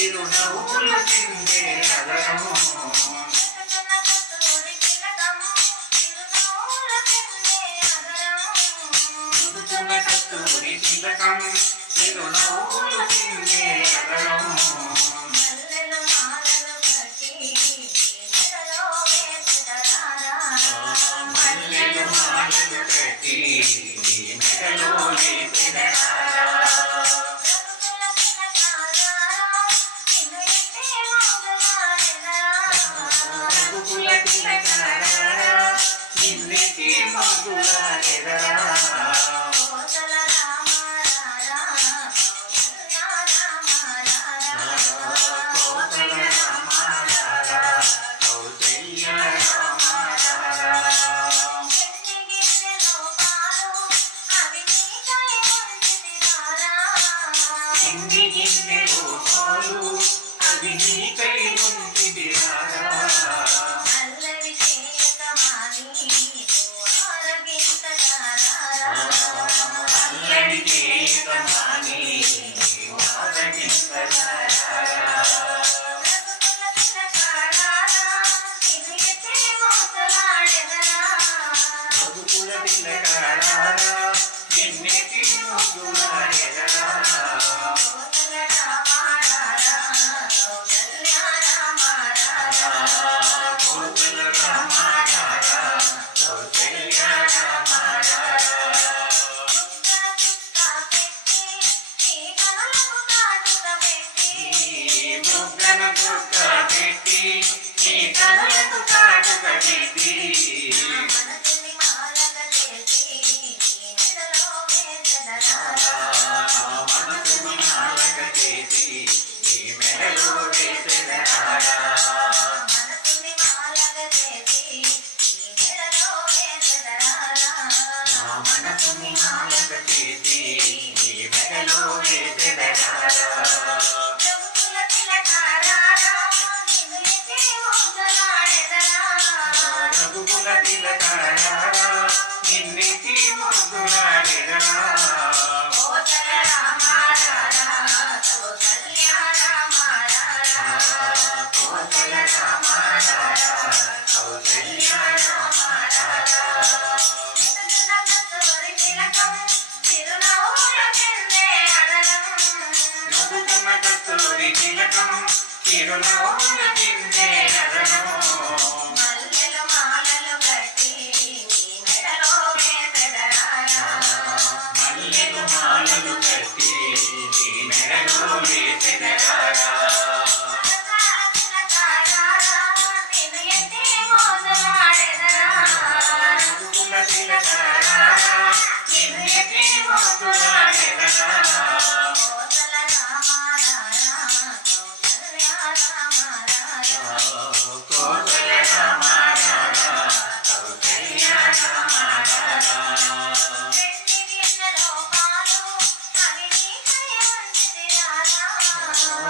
చిరునవ్వులు చిందే నగరము తిలకం శ్రీ మధుర నిరా you know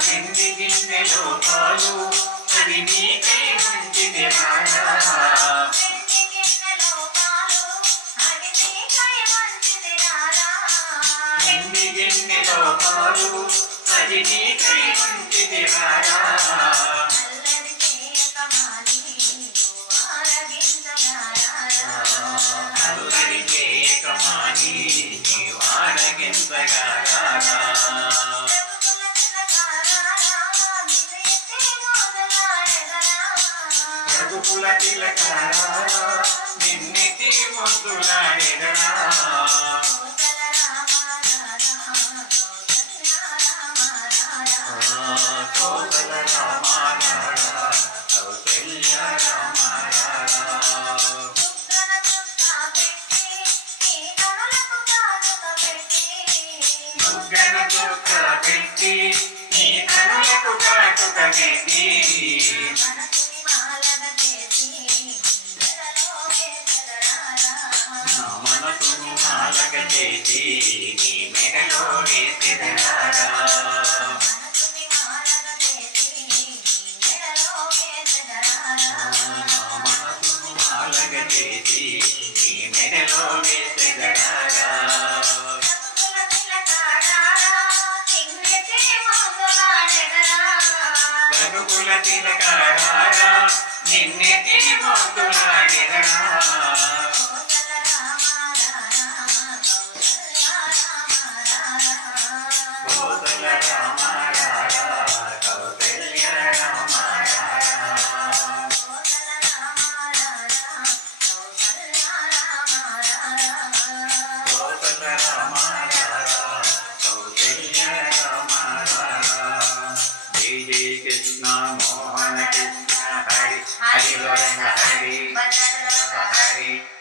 నింది గిన్నె లోపాలు అది నీకే మంచిది మానా అది నీ తిలకారా నిన్నెతి మొక్కులాడిరా